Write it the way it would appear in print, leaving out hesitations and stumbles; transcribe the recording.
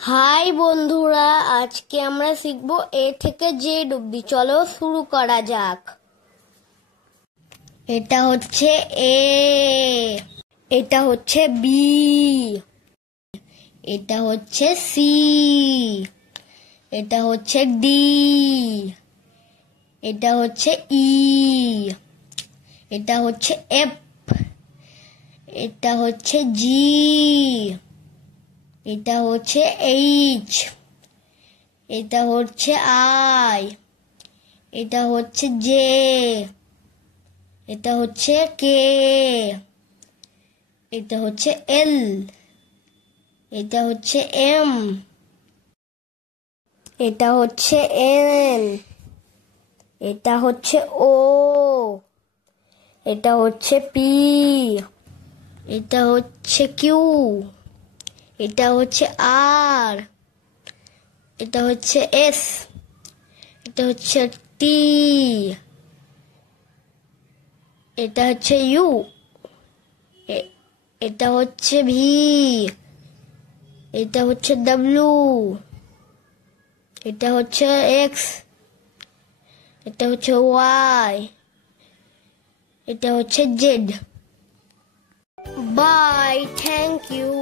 High বন্ধুরা, আজকে আমরা শিখবো এ থেকে জেড অবধি। চলো শুরু করা যাক। এটা হচ্ছে এ, এটা হচ্ছে বি, এটা হচ্ছে সি, এটা হচ্ছে ডি, এটা হচ্ছে ই, এটা হচ্ছে এফ, এটা হচ্ছে জি, এটা হচ্ছে এইচ, এটা হচ্ছে আই, এটা হচ্ছে জে, এটা হচ্ছে কে, এটা হচ্ছে এল, এটা হচ্ছে এম, এটা হচ্ছে এন, এটা হচ্ছে ও, এটা হচ্ছে পি, এটা হচ্ছে কিউ, এটা হচ্ছে আর, এটা হচ্ছে এস, এটা হচ্ছে টি, এটা হচ্ছে ইউ, এটা হচ্ছে ভি, এটা হচ্ছে ডাব্লিউ, এটা হচ্ছে এক্স, এটা হচ্ছে ওয়াই, এটা হচ্ছে জেড। By, thank you.